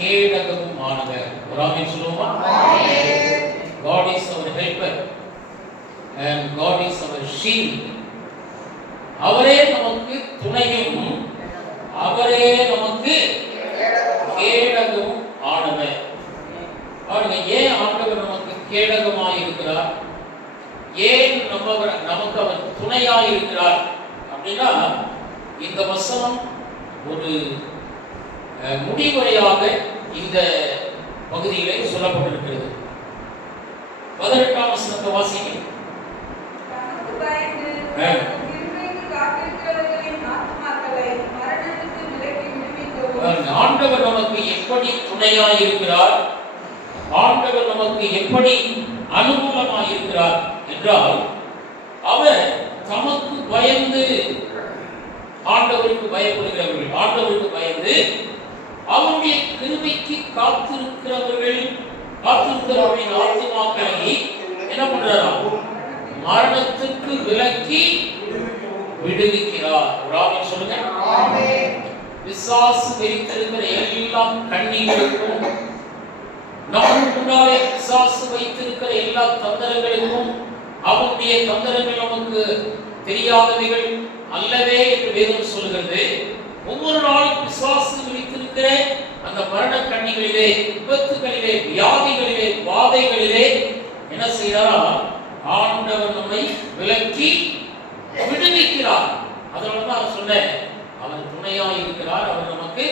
கேடகமும் ஆனவர் ஒரு ஆமென். சொல்லுவோமா God is our helper and God is our shield. அவரே நமக்கு துணையும் அவரே நமக்கு கேடகமும் ஆனவர் பாருங்க ஏன் ஆண்டவர் நமக்கு கேடகமாய் இருக்கிறார் ஏன் நம்ம நமக்கு அவர் துணையாய் இருக்கிறார் அப்படின்னா இந்த வசனம் ஒரு முடிவுரையாக இந்த பகுதியிலே சொல்லப்பட்டிருக்கிறது. பதினெட்டாம் வசனத்தை வாசிங்க. ஆண்டவர் நமக்கு எப்படி துணையாக இருக்கிறார் ஆண்டவர் நமக்கு எப்படி அனுகூலமாக இருக்கிறார் என்றால் அவர் தமக்கு பயந்து ஆண்டவருக்கு பயப்படுகிறவர்கள். ஆண்டவருக்கு பயந்து அவருடைய கிருபைக்கு காத்திருக்கிறவர்கள் காத்திருக்கிறவர்களின் ஆத்துமாக்களை என்ன பண்றாராம்? மரணத்துக்கு விலக்கி விடுவிக்கிறார். ராமன் சொல்லுங்க. விசாசு வைத்திருக்கிற எல்லா கண்ணிகளுக்கும் நமக்கு முன்னாலே பிசாசு வைத்திருக்கிற எல்லா தந்திரங்களுக்கும் அவனுடைய தந்திரங்கள் நமக்கு தெரியாதவைகள் அல்லவே என்று வேதம் சொல்கிறது ஒவ்வொரு நாளும் விசுவாசி வைத்திருக்கிற அந்த மரண கண்ணிகளிலே விபத்துகளிலே வியாதிகளிலே பாதைகளிலே என்ன செய்யறாரா ஆண்டவர் நம்மை விலக்கி விடுவிக்கிறார். அதனாலதான் அவர் சொன்னேன் அவர் துணையாக இருக்கிறார் அவர் நமக்கு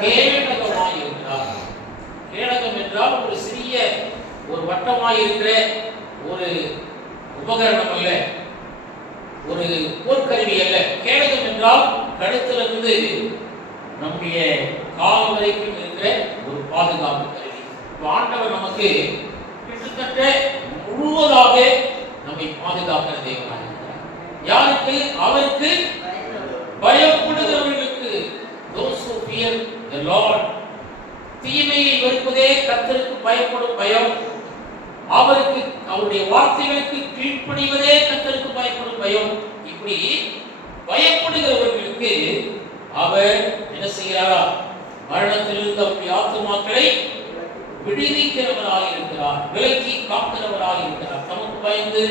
கேடகமாக இருக்கிறார். கேடகம் என்றால் ஒரு சிறிய ஒரு வட்டமாக இருக்கிற ஒரு உபகரணம் அல்ல ஒரு போர்க்கருவி அல்ல. கேடகம் என்றால் கழுத்திலிருந்து நம்முடைய கால் வரைக்கும் இருக்கிற ஒரு பாதுகாப்பு கருவி. ஆண்டவர் நமக்கு கிட்டத்தட்ட முழுவதாக நம்மை பாதுகாக்கிற தேவனாக யாருக்கு? அவருக்கு பயப்படுகிறவர்களுக்கு. Those who fear the Lord. தீமையை வெறுப்பதே கத்தருக்கு பயப்படும் பயம். அவருக்கு அவருடைய வார்த்தைகளுக்கு கீழ்ப்படிவதே கத்தருக்கு பயப்படும் பயம். இப்படி பயப்படுகிறவர்களுக்கு அவர் என்ன செய்கிறாரா? மரணத்திலிருந்து அவருடைய ஆத்துமாக்களை விடுவிக்கிறவராக இருக்கிறார் விலக்கி காக்கிறவராக இருக்கிறார் தமக்கு பயந்து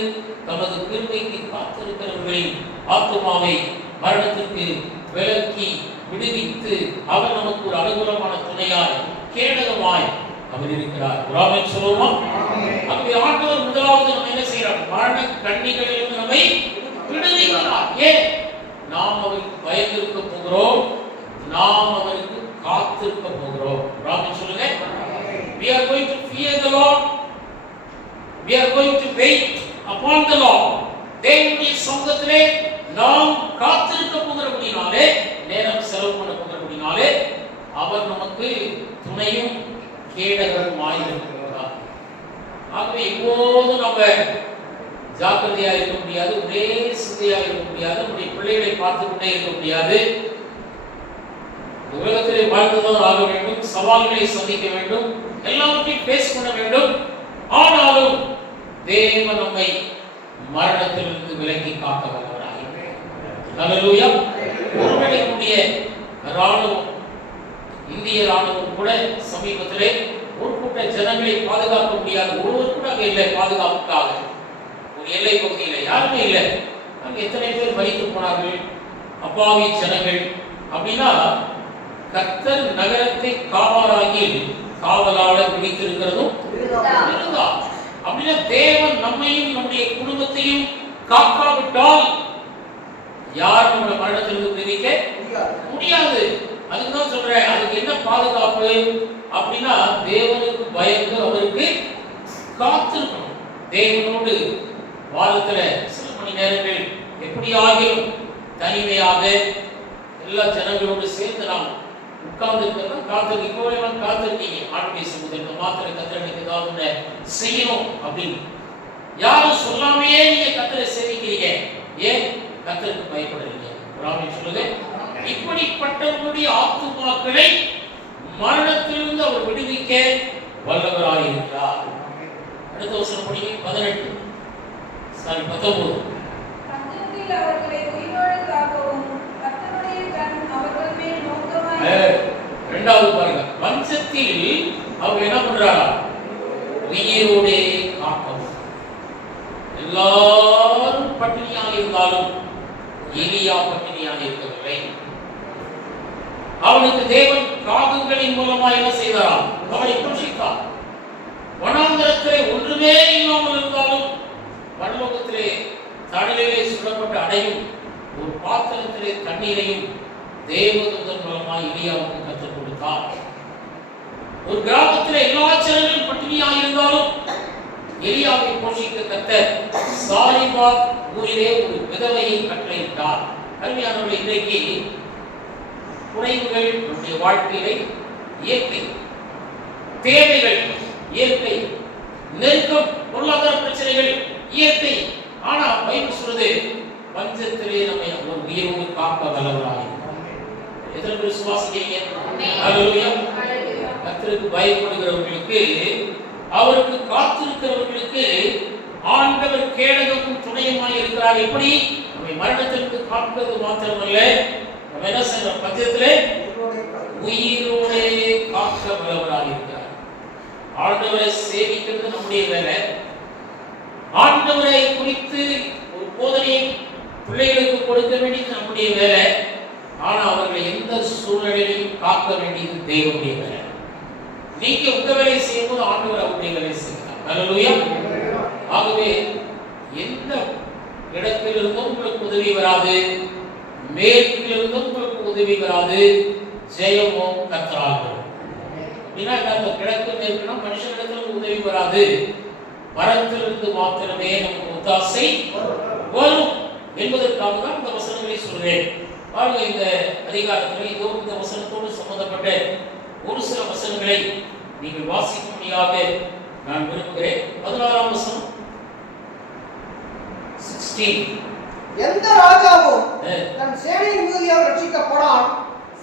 தமது கிருபைக்கு காத்திருக்கிறவர்களின் ஆத்துமாவை மரணத்திற்கு விலக்கி விடுவித்து அவர் நமக்கு ஒரு அனுகூலமான துணையாய் கேடகமாய் அவர் இருக்கிறார் புறாமல் சொல்லுவோமா? அப்படி ஆண்டவர் முதலாவது நம்ம என்ன செய்யறார்? மரண கண்ணிகளிலிருந்து நம்மை விடுவிக்கிறார். ஏன் நாம் அவருக்கு பயந்திருக்க போகிறோம் நாம் அவருக்கு காத்திருக்க போகிறோம் புறாமல் சொல்லுங்க we are going to fear the Lord we are going to wait upon the Lord தேவனுடைய சமூகத்திலே நாம் காத்திருக்க போகிறபடினாலே நேரம் செலவு பண்ண போகிறபடினாலே அவர் நமக்கு துணையும் கேடகருமாய் இருக்கிறார் ஆகவே எப்போதும் நம்ம ஜாக்கிரதையா இருக்க முடியாது ஒரே சிந்தையா இருக்க முடியாது நம்முடைய பிள்ளைகளை பார்த்து கொண்டே இருக்க முடியாது. உலகத்திலே வாழ்ந்துதான் ஆக வேண்டும் சவால்களை சந்திக்க வேண்டும் எல்லாவற்றையும் பேஸ் பண்ண வேண்டும். ஆனாலும் தேவன் நம்மை மரணத்திலிருந்து விலக்கி காக்க வல்லவராக ஒருவேளை நம்முடைய ராணுவம் இந்திய ராணுவம் கூட சமீபத்திலே ஒரு கூட்ட ஜனங்களை பாதுகாக்க முடியாது ஒருவர் கூட அங்கே இல்லை பாதுகாப்புக்காக. ஒரு எல்லை பகுதியில் யாருமே இல்லை. அங்கே எத்தனை பேர் மறித்து போனார்கள்? அப்பாவி ஜனங்கள். அப்படின்னா கர்த்தர் நகரத்தை காவலாகி காவலாளர் பிடித்திருக்கிறதும். அப்படின்னா தேவன் நம்மையும் நம்முடைய குடும்பத்தையும் காக்காவிட்டால் யார் நம்மளை மரணத்திலிருந்து பிரிக்க முடியாது. அதுதான் தான் சொல்றேன் அதுக்கு என்ன பாதுகாப்பு அப்படின்னா தேவனுக்கு பயந்து அவருக்கு காத்திருக்கணும். தேவனோடு வாரத்துல சில மணி நேரங்கள் எப்படி ஆகியும் தனிமையாக எல்லா ஜனங்களோடு சேர்ந்து நாம் உட்கார்ந்து இருக்கிறதா காத்திருக்கு இப்போ எல்லாம் காத்திருக்கீங்க ஆண்டுடைய சமூகத்தில் மாத்திரை கத்திரனுக்கு ஏதாவது ஒண்ணு செய்யணும் அப்படின்னு. யாரும் சொல்லாமையே நீங்க கத்தரை சேவிக்கிறீங்க. ஏன்? கத்திரக்கு பயப்படுறீங்க. ராமன் சொல்லுது இப்படிப்பட்டவர்களுடைய ஆத்துமாக்களை மரணத்திலிருந்து அவர் விடுவிக்க வல்லவராயிருக்கிறார். அடுத்த வருஷம் படிக்க பதினெட்டு சாரி பத்தொன்பது. இரண்டாவது பாருங்க வம்சத்தில் அவங்க என்ன பண்றாங்க? உயிரோடே காக்கவும் எல்லாரும் பட்டினியாக இருந்தாலும் எலியா பட்டினியாக இருக்கவில்லை. அவனுக்கு தேவன் காகங்களின் மூலமா என்ன செய்தாராம்? அவனை புஷித்தார் வனாந்தரத்திலே ஒன்றுமே இல்லாமல் இருந்தாலும் பரலோகத்திலே தடலிலே சுடப்பட்ட அடையும் ஒரு பாத்திரத்திலே தண்ணீரையும் தேவதூதன் மூலமா இலியாவுக்கு கற்றுக் கொடுத்தார் ஒரு கிராமத்தில் எல்லா ஜனங்களும் பட்டினியா இருந்தாலும் எலியாவை போஷிக்க கத்த சாலிபா ஊரிலே ஒரு விதவையை கட்டளையிட்டார். அருமையானவர்கள் இன்றைக்கு குறைவுகள் நம்முடைய வாழ்க்கையிலே இயற்கை தேவைகள் இயற்கை நெருக்கம் பொருளாதார பிரச்சனைகள் இயற்கை. ஆனா பைபிள் சொல்றது பஞ்சத்திலே நம்மை ஒரு உயிரோடு காக்க வல்லவராய் எத்தனை பேர் ஹalleluya. கர்த்தருக்கு பயப்படுகிறவர்களுக்கு அவருக்கு காத்திருக்கிறவர்களுக்கு ஆண்டவர் கேடகமும் துணையுமாய் இருக்கிறார். எப்படி? நம்மை மரணத்திற்கு காப்பது மாத்திரமல்ல. நம்ம என்ன செய்யறோம்? பஞ்சத்திலே உயிரோடே காக்க வல்லவராக இருக்கிறார். ஆண்டவரை சேவிக்கிறது நம்முடைய வேலை. ஆண்டவரை குறித்து ஒரு போதனையை பிள்ளைகளுக்கு கொடுக்க வேண்டியது நம்முடைய வேலை. ஆனா அவர்களை பார்க்க காக்க வேண்டியது தேவனுடைய வேலை நீங்க உங்க வேலையை செய்யும்போது ஆண்டவர் அவருடைய வேலையை செய்கிறார் ஆகவே எந்த இடத்திலிருந்தும் உங்களுக்கு உதவி வராது மேற்கிலிருந்தும் உங்களுக்கு உதவி வராது. ஜெயமோ கத்தராகும் ஏன்னா நம்ம கிழக்கு மேற்குனா மனுஷனிடத்துல உதவி வராது. மரத்திலிருந்து மாத்திரமே நமக்கு ஒத்தாசை வரும். என்பதற்காக தான் இந்த வசனங்களை சொல்றேன். பாருங்க இந்த அதிகாரத்தில் இதோ இந்த வசனத்தோடு சம்பந்தப்பட்ட ஒரு சில வசனங்களை நீங்கள் வாசிக்கும்படியாக நான் விரும்புகிறேன். பதினாறாம் வசனம். சிக்ஸ்டீன் எந்த ராஜாவும் தன் சேனையின் மிகுதியால் ரட்சிக்கப்படான்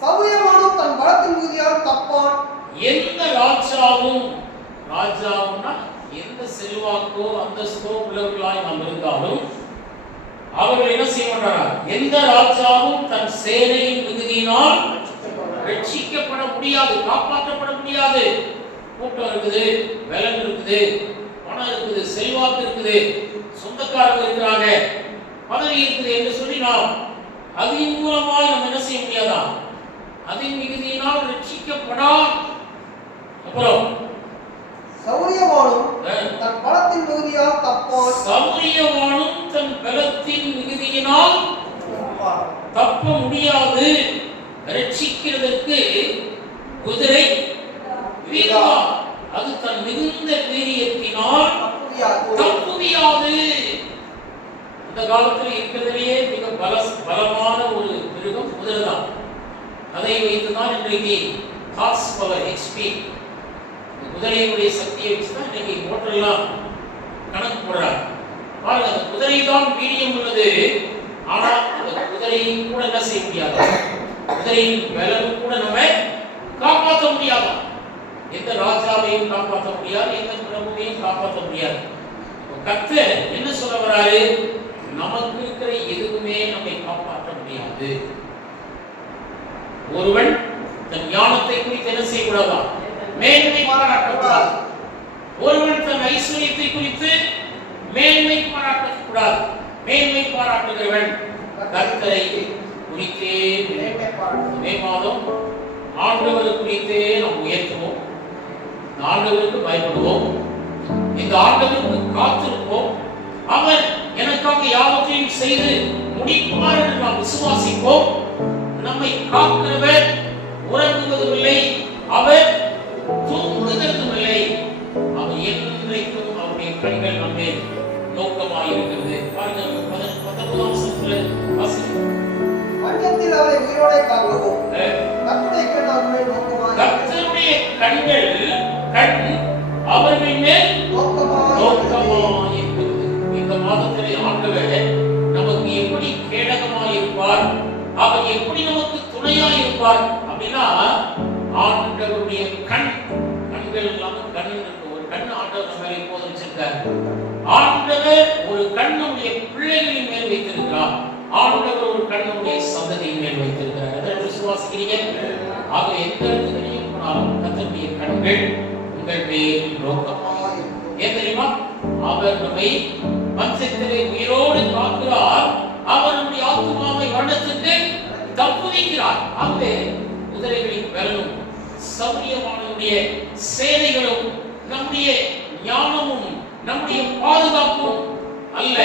சௌரியமானும் தன் பலத்தின் மிகுதியால் தப்பான். எந்த ராஜாவும் ராஜாவும்னா எந்த செல்வாக்கோ அந்தஸ்தோ உள்ளவர்களாய் நாம் இருந்தாலும் அவர்கள் என்ன செய்ய மாட்டாரா எந்த ராஜாவும் தன் சேனையின் மிகுதியினால் ரட்சிக்கப்பட முடியாது காப்பாற்றப்பட முடியாது. கூட்டம் இருக்குது பலன் இருக்குது பணம் இருக்குது செல்வாக்கு இருக்குது சொந்தக்காரங்க இருக்கிறாங்க. பதவி இருக்குது என்று சொல்லி நாம் அதன் மூலமாக நம்ம என்ன செய்ய முடியாதா? அதன் மிகுதியினால் ரட்சிக்கப்படா. அப்புறம் சௌரியமானும் அஹ், தன் பலத்தின் மிகுதியால் தப்பான் சௌரியவானும் தன் பலத்தின் மிகுதியினால். தப்ப முடியாது. ரட்சிக்கிறதற்கு குதிரை வீரா. அது தன் மிகுந்த வீரியத்தினால் தப்புவியாது. தப்புவியாது. அந்த காலத்தில் இருக்கிறதுலேயே மிக பல பலமான ஒரு மிருகம் குதிரை தான் அதை வைத்துதான் இன்றைக்கு ஹார்ஸ் பவர் ஹெச்பி குதிரையினுடைய சக்தியை வச்சு தான் இன்னைக்கு மோட்டர்லாம் கணக்கு போடுறாங்க. பாருங்க அந்த குதிரை தான் வீரியம் உள்ளது. ஆனா அந்த குதிரையும் கூட என்ன செய்ய முடியாது? குதிரையின் பலம் கூட நம்ம காப்பாற்ற முடியாது? எந்த ராஜாவையும் காப்பாற்ற முடியாது எந்த பிரபுவையும் காப்பாற்ற முடியாது. கத்த என்ன சொல்ல வராரு? நமக்கு இருக்கிற எதுவுமே நம்மை காப்பாற்ற முடியாது. ஒருவன் தன் ஞானத்தை குறித்து என்ன செய்யக்கூடாதான் மேன்மை பாராட்டக்கூடாது. ஒருவன் தன் ஐஸ்வர்யத்தை குறித்து மேன்மை பாராட்டக்கூடாது. மேன்மை பாராட்டுகிறவன் கர்த்தரை குறித்தே மேன்மை பாராட்டு. மே மாதம் ஆண்டவரை குறித்தே நாம் உயர்த்துவோம். ஆண்டவருக்கு பயப்படுவோம். இந்த ஆண்டவருக்கு காத்திருப்போம். அவர் எனக்காக யாவற்றையும் செய்து முடிப்பார் என்று நாம் விசுவாசிப்போம். நம்மை காக்கிறவர் செய்வார் அப்படின்னா ஆண்டவருடைய கண் கண்கள் இல்லாம கண் இருக்கு ஒரு கண் ஆண்டவர் நம்ம மேல எப்போது வச்சிருக்கார். ஆண்டவர் ஒரு கண் நம்முடைய பிள்ளைகளின் மேல் வைத்திருக்கிறார். ஆண்டவர் ஒரு கண் நம்முடைய சந்ததியின் மேல் வைத்திருக்கிறார். எதை விசுவாசிக்கிறீங்க? ஆக எந்த இடத்துலையும் போனாலும் கத்தனுடைய கண்கள் உங்கள் மேல் நோக்கமாக ஏன் தெரியுமா? அவர் நம்மை மஞ்சத்திலே உயிரோடு காக்கிறார். தப்புவிக்கிறார் ஆகவே குதிரைகளின் வரலும் சௌரியமானவருடைய சேவைகளும் நம்முடைய ஞானமும் நம்முடைய பாதுகாப்பும் அல்ல.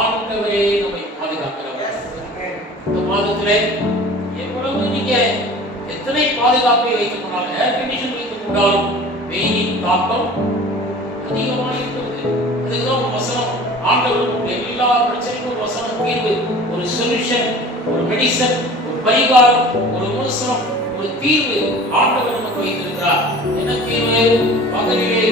ஆண்டவரே நம்மை பாதுகாக்கிறவர். இந்த மாதத்திலே எவ்வளவு நீங்க எத்தனை பாதுகாப்பை வைத்துக் கொண்டாலும் ஏர் கண்டிஷன் வைத்துக் கொண்டாலும் வெயிலின் தாக்கம் அதிகமாக இருக்கிறது. அதுதான் ஒரு வசனம். ஆண்டவர் எல்லா பிரச்சனைக்கும் ஒரு வசனம் தீர்வு ஒரு சொல்யூஷன் ஒரு மெடிசன் பரிகாரம் ஒரு விமர்சனம் ஒரு தீர்வு ஆண்டவர் நமக்கு வைத்திருக்கிறார். என்ன தீர்வு? பகலிலே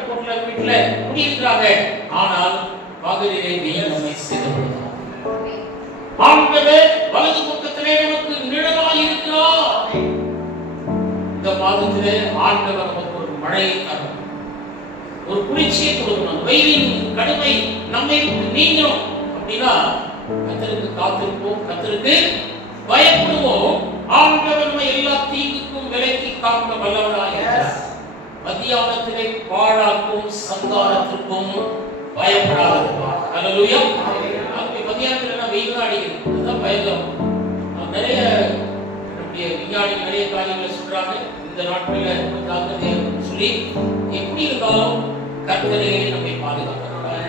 கட்ட போட்டுல வீட்டுல குடியிருக்கிறாங்க. ஆனால் பகலிலே வெயில் நம்மை சேதப்படுத்தும். வலது பக்கத்திலே நமக்கு நிழலாய் இருக்கிறார் இந்த மாதத்திலே ஆண்டவர் நமக்கு ஒரு மழையை தரும். ஒரு குளிர்ச்சியை கொடுக்கணும். வெயிலின் கடுமை நம்மை விட்டு நீங்கணும் அப்படின்னா கத்தருக்கு காத்திருப்போம் கத்தருக்கு பயப்படுவோம். ஆண்டவர் எல்லா தீங்குக்கும் விலக்கி காக்க வல்லவராக மத்தியானத்திலே பாழாக்கும் சங்காரத்திற்கும் பயப்படாதிருப்பார் ஹalleluya அப்படி மத்தியானத்துல நான் வெயில் தான் அடிக்குது அதுதான் பயங்கரம் நிறைய நம்முடைய விஞ்ஞானிகள் நிறைய காரியங்களை சொல்றாங்க. இந்த நாட்களில் ரொம்ப ஜாக்கிரதையா சொல்லி எப்படி இருந்தாலும் கர்த்தரே நம்மை பாதுகாக்கிறார்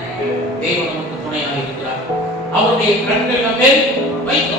தேவன் நமக்கு துணையாக இருக்கிறார். அவருடைய கண்கள் நம்ம மேல்